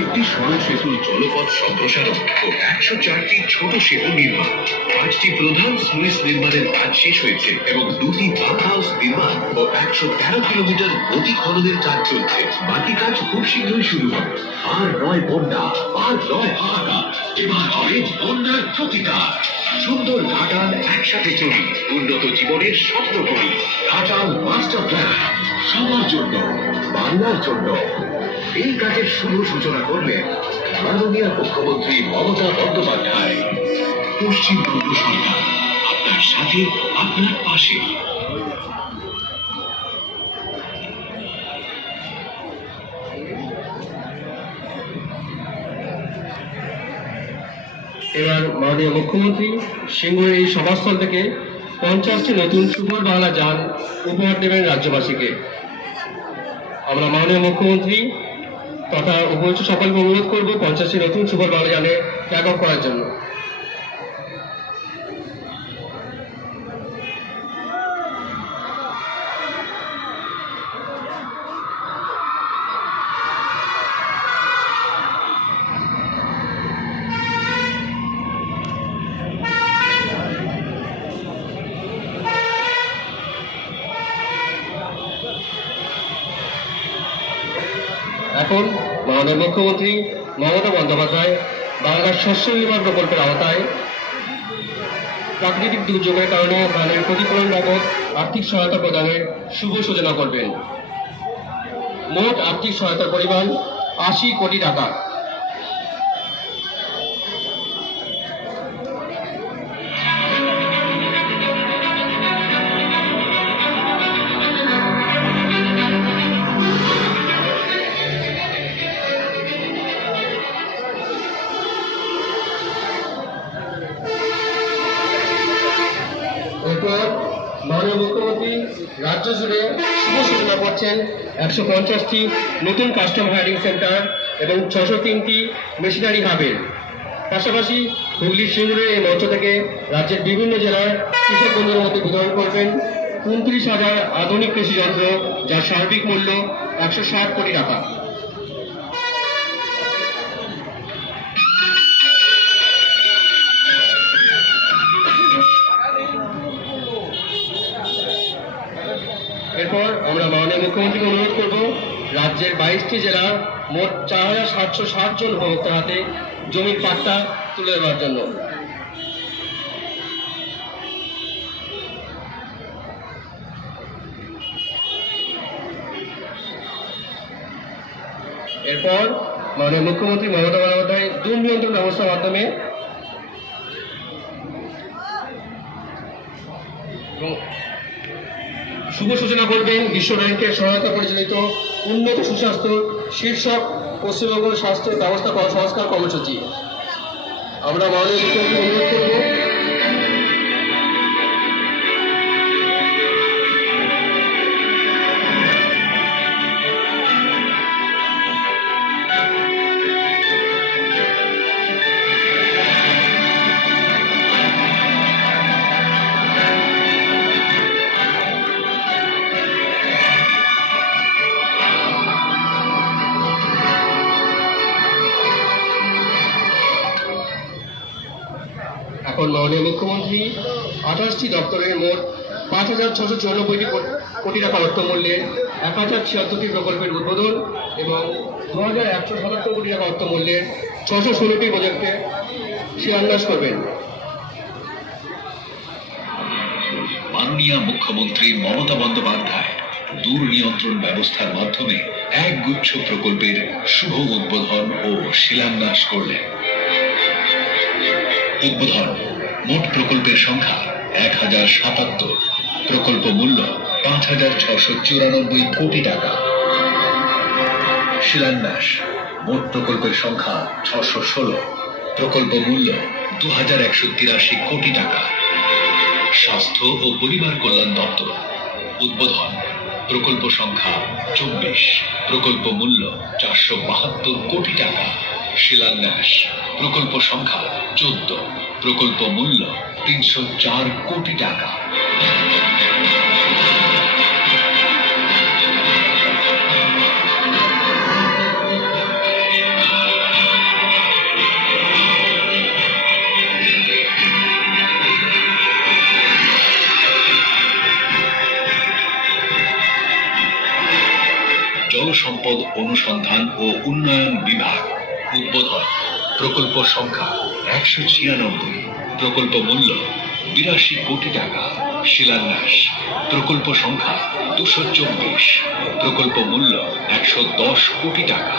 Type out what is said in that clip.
একটি সড়ক সেতুর জলপথ সম্প্রসারণ ও 104টি ছোট সেতু নির্মাণ, 5টি প্রধান স্লুইস নির্মাণের কাজ শেষ হয়েছে এবং 2টি পাম্প হাউস নির্মাণ ও 113 কিলোমিটার নদী খননের কাজ চলছে। বাকি কাজ খুব শীঘ্রই শুরু হবে। আর নয় বন্যা, আর নয় হাহাকার, এবার হবে বন্যার প্রতিকার। সুন্দর ঘাটাল একসাথে চলি, উন্নত জীবনের স্বপ্ন করি। ঘাটাল মাস্টার প্ল্যান, সবার জন্য, বাংলার জন্য। এই কাজের শুভ সূচনা করলেন মাননীয় মুখ্যমন্ত্রী মমতা বন্দ্যোপাধ্যায়। পশ্চিমবঙ্গ সরকার, আপনার সাথে, আপনার পাশে। এবার মাননীয় মুখ্যমন্ত্রী সিঙ্গুরের এই সভাস্থল থেকে 50টি নতুন সুফল বাংলা যান উপহার দেবেন রাজ্যবাসীকে। আমরা মাননীয় মুখ্যমন্ত্রী তথা উপস্থিত সকলকে অনুরোধ করব 50টি নতুন সুফল বাংলা যানে ট্যাগ অফ করার জন্য। এখন মাননীয় মুখ্যমন্ত্রী মমতা বন্দ্যোপাধ্যায় বাংলার শস্য বিমা প্রকল্পের আওতায় প্রাকৃতিক দুর্যোগের কারণে ধানের ক্ষতিপূরণ বাবদ আর্থিক সহায়তা প্রদানের শুভ সূচনা করবেন। মোট আর্থিক সহায়তার পরিমাণ 80 কোটি টাকা। এরপর মাননীয় মুখ্যমন্ত্রী রাজ্য জুড়ে শুভ সূচনা করছেন 150টি নতুন কাস্টম হায়ারিং সেন্টার এবং 603টি মেশিনারি হাবের। পাশাপাশি হুগলি সিঙ্গুরে এই মঞ্চ থেকে রাজ্যের বিভিন্ন জেলার কৃষক বন্ধুদের মধ্যে বিতরণ করবেন 29,000 আধুনিক কৃষি যন্ত্র, যার সার্বিক মূল্য 160 কোটি টাকা। এরপর আমরা মাননীয় মুখ্যমন্ত্রীকে অনুরোধ করব রাজ্যের 22টি জেলার মোট 4760 জন উপভোক্তার হাতে জমির পাট্টা তুলে দেওয়ার জন্য। এরপর মাননীয় মুখ্যমন্ত্রী মমতা বন্দ্যোপাধ্যায় দুর্নীতি নিয়ন্ত্রণ ব্যবস্থার মাধ্যমে শুভ সূচনা করবেন বিশ্ব ব্যাংকের সহায়তা পরিচালিত উন্নত সুস্বাস্থ্য শীর্ষক পশ্চিমবঙ্গ স্বাস্থ্য ব্যবস্থা সংস্কার কর্মসূচি। আমরা মাননীয় মুখ্যমন্ত্রী অনুরোধ করব এখন মাননীয় মুখ্যমন্ত্রী 28টি দপ্তরের মোট 5,694 কোটি টাকা অর্থমূল্যের 1076টি প্রকল্পের উদ্বোধন এবং 2,177 কোটি টাকা অর্থমূল্যের 616টি প্রজেক্টে শিলান্যাস করবেন। মাননীয় মুখ্যমন্ত্রী মমতা বন্দ্যোপাধ্যায় দূর নিয়ন্ত্রণ ব্যবস্থার মাধ্যমে একগুচ্ছ প্রকল্পের শুভ উদ্বোধন ও শিলান্যাস করলেন। উদ্বোধন: মোট প্রকল্পের সংখ্যা 1077, প্রকল্প মূল্য 5,694 কোটি টাকা। শিলান্যাস: মোট প্রকল্পের সংখ্যা 616, প্রকল্প মূল্য 2,183 কোটি টাকা। স্বাস্থ্য ও পরিবার কল্যাণ দপ্তর। উদ্বোধন: প্রকল্প সংখ্যা 24, প্রকল্প মূল্য 472 কোটি টাকা। শিলান্যাস: প্রকল্প সংখ্যা 14, প্রকল্প মূল্য 304 কোটি টাকা। জল সম্পদ অনুসন্ধান ও উন্নয়ন বিভাগ। উদ্বোধন প্রকল্প সংখ্যা 196, প্রকল্প মূল্য 82 কোটি টাকা। শিলান্যাস প্রকল্প সংখ্যা 224, প্রকল্প মূল্য 110 কোটি টাকা।